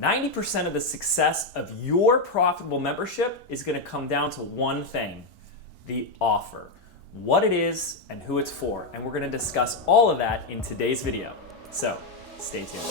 90% of the success of your profitable membership is going to come down to one thing: the offer. What it is and who it's for. And we're going to discuss all of that in today's video. So stay tuned.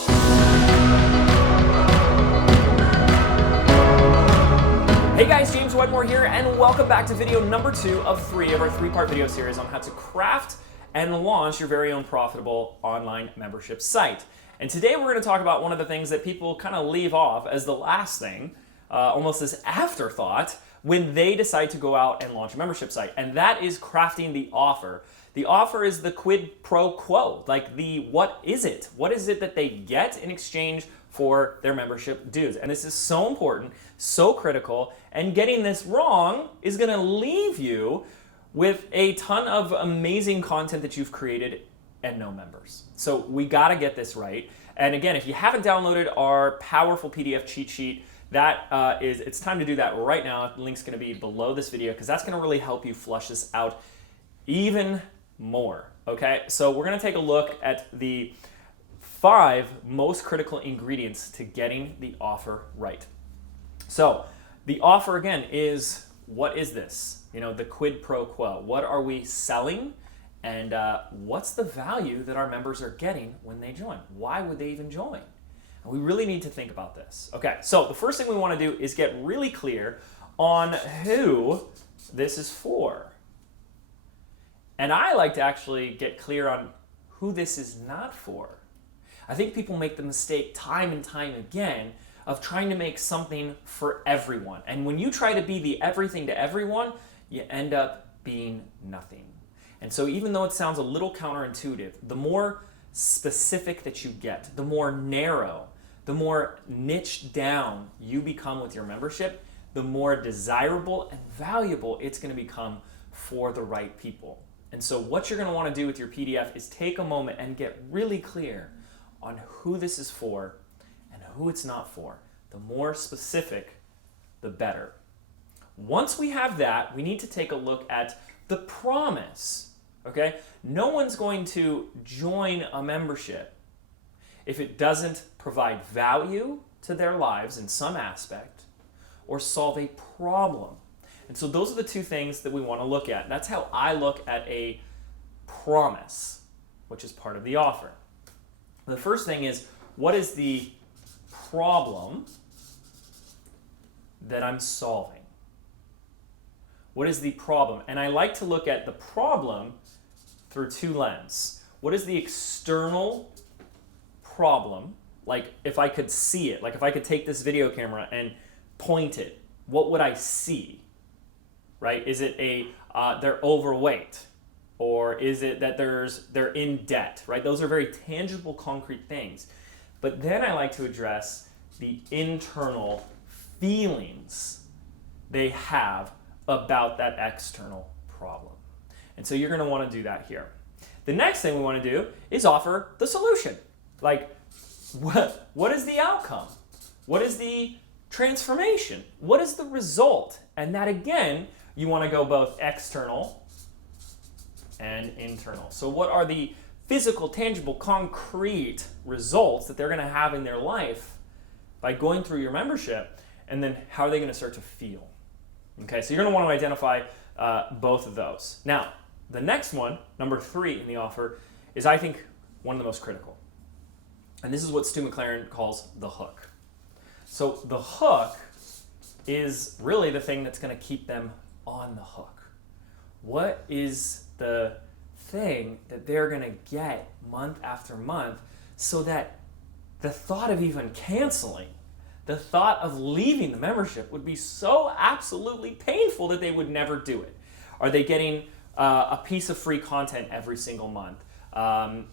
Hey guys, James Wedmore here, and welcome back to video number 2 of 3 of our 3-part video series on how to craft and launch your very own profitable online membership site. And today we're going to talk about one of the things that people kind of leave off as the last thing, almost as afterthought, when they decide to go out and launch a membership site. And that is crafting the offer. The offer is the quid pro quo, like what is it? What is it that they get in exchange for their membership dues? And this is so important, so critical, and getting this wrong is going to leave you with a ton of amazing content that you've created and no members. So we got to get this right. And again, if you haven't downloaded our powerful PDF cheat sheet, it's time to do that right now. The link's going to be below this video because that's going to really help you flush this out even more. Okay, so we're going to take a look at the 5 most critical ingredients to getting the offer right. So the offer again is, what is this? You know, the quid pro quo. What are we selling? And what's the value that our members are getting when they join? Why would they even join? And we really need to think about this. Okay, so the first thing we want to do is get really clear on who this is for. And I like to actually get clear on who this is not for. I think people make the mistake time and time again of trying to make something for everyone. And when you try to be the everything to everyone, you end up being nothing. And so even though it sounds a little counterintuitive, the more specific that you get, the more narrow, the more niched down you become with your membership, the more desirable and valuable it's going to become for the right people. And so what you're going to want to do with your PDF is take a moment and get really clear on who this is for and who it's not for. The more specific, the better. Once we have that, we need to take a look at the promise. Okay? No one's going to join a membership if it doesn't provide value to their lives in some aspect or solve a problem. And so those are the 2 things that we want to look at. That's how I look at a promise, which is part of the offer. The first thing is, what is the problem that I'm solving? What is the problem? And I like to look at the problem through 2 lenses. What is the external problem? Like if I could see it, like if I could take this video camera and point it, what would I see? Right? Is it they're overweight? Or is it that they're in debt? Right? Those are very tangible, concrete things. But then I like to address the internal feelings they have about that external problem. And so you're going to want to do that here. The next thing we want to do is offer the solution. Like, what is the outcome? What is the transformation? What is the result? And that, again, you want to go both external and internal. So what are the physical, tangible, concrete results that they're going to have in their life by going through your membership? And then how are they going to start to feel? Okay, so you're going to want to identify both of those. Now, the next one, number 3 in the offer, is I think one of the most critical. And this is what Stu McLaren calls the hook. So the hook is really the thing that's going to keep them on the hook. What is the thing that they're going to get month after month so that the thought of even canceling, the thought of leaving the membership would be so absolutely painful that they would never do it? Are they getting a piece of free content every single month?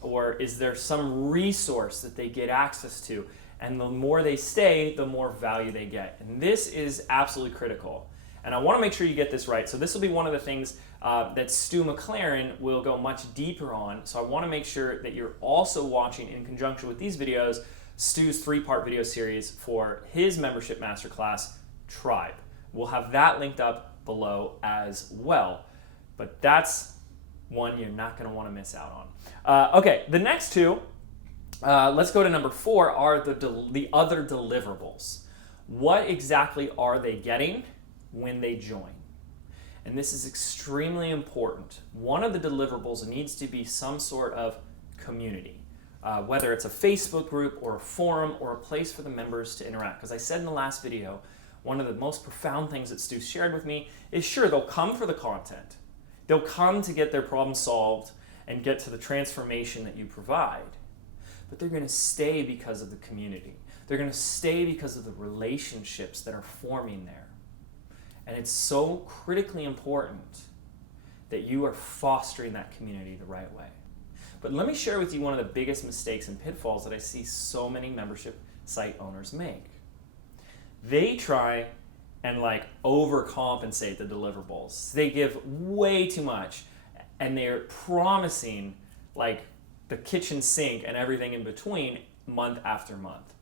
Or is there some resource that they get access to? And the more they stay, the more value they get. And this is absolutely critical. And I want to make sure you get this right. So this will be one of the things that Stu McLaren will go much deeper on. So I want to make sure that you're also watching in conjunction with these videos Stu's 3-part video series for his membership masterclass, Tribe. We'll have that linked up below as well. But that's one you're not going to want to miss out on. Okay, the next 2 Let's go to number 4, are the other deliverables. What exactly are they getting when they join? And this is extremely important. One of the deliverables needs to be some sort of community, whether it's a Facebook group or a forum or a place for the members to interact. Because I said in the last video, one of the most profound things that Stu shared with me is, sure, they'll come for the content. They'll come to get their problem solved and get to the transformation that you provide. But they're going to stay because of the community. They're going to stay because of the relationships that are forming there. And it's so critically important that you are fostering that community the right way. But let me share with you one of the biggest mistakes and pitfalls that I see so many membership site owners make. They try and overcompensate the deliverables. They give way too much, and they're promising the kitchen sink and everything in between month after month.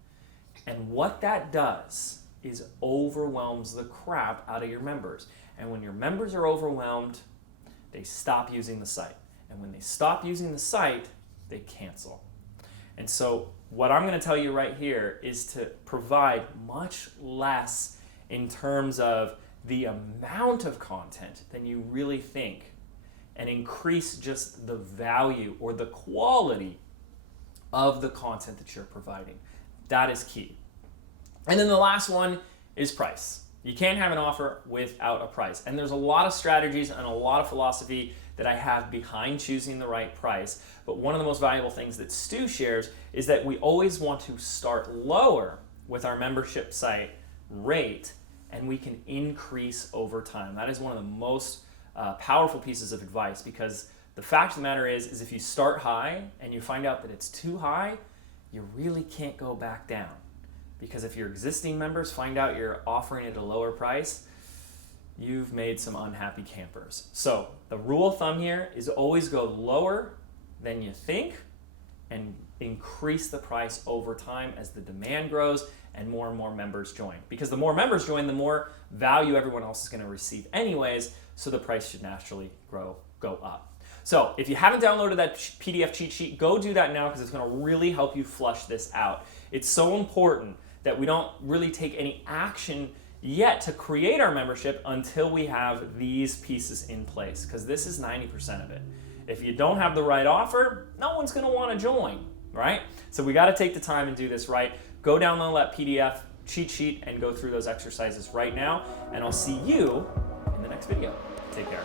And what that does is overwhelms the crap out of your members. And when your members are overwhelmed, they stop using the site. And when they stop using the site, they cancel. And so what I'm going to tell you right here is to provide much less in terms of the amount of content than you really think, and increase just the value or the quality of the content that you're providing. That is key. And then the last one is price. You can't have an offer without a price. And there's a lot of strategies and a lot of philosophy that I have behind choosing the right price. But one of the most valuable things that Stu shares is that we always want to start lower with our membership site rate, and we can increase over time. That is one of the most powerful pieces of advice, because the fact of the matter is if you start high and you find out that it's too high, you really can't go back down. Because if your existing members find out you're offering it at a lower price, you've made some unhappy campers. So the rule of thumb here is always go lower than you think and increase the price over time as the demand grows and more members join. Because the more members join, the more value everyone else is going to receive anyways, so the price should naturally go up. So if you haven't downloaded that PDF cheat sheet, go do that now, because it's going to really help you flush this out. It's so important that we don't really take any action yet to create our membership until we have these pieces in place, because this is 90% of it. If you don't have the right offer, no one's going to want to join, right? So we got to take the time and do this right. Go download that PDF cheat sheet and go through those exercises right now, and I'll see you in the next video. Take care.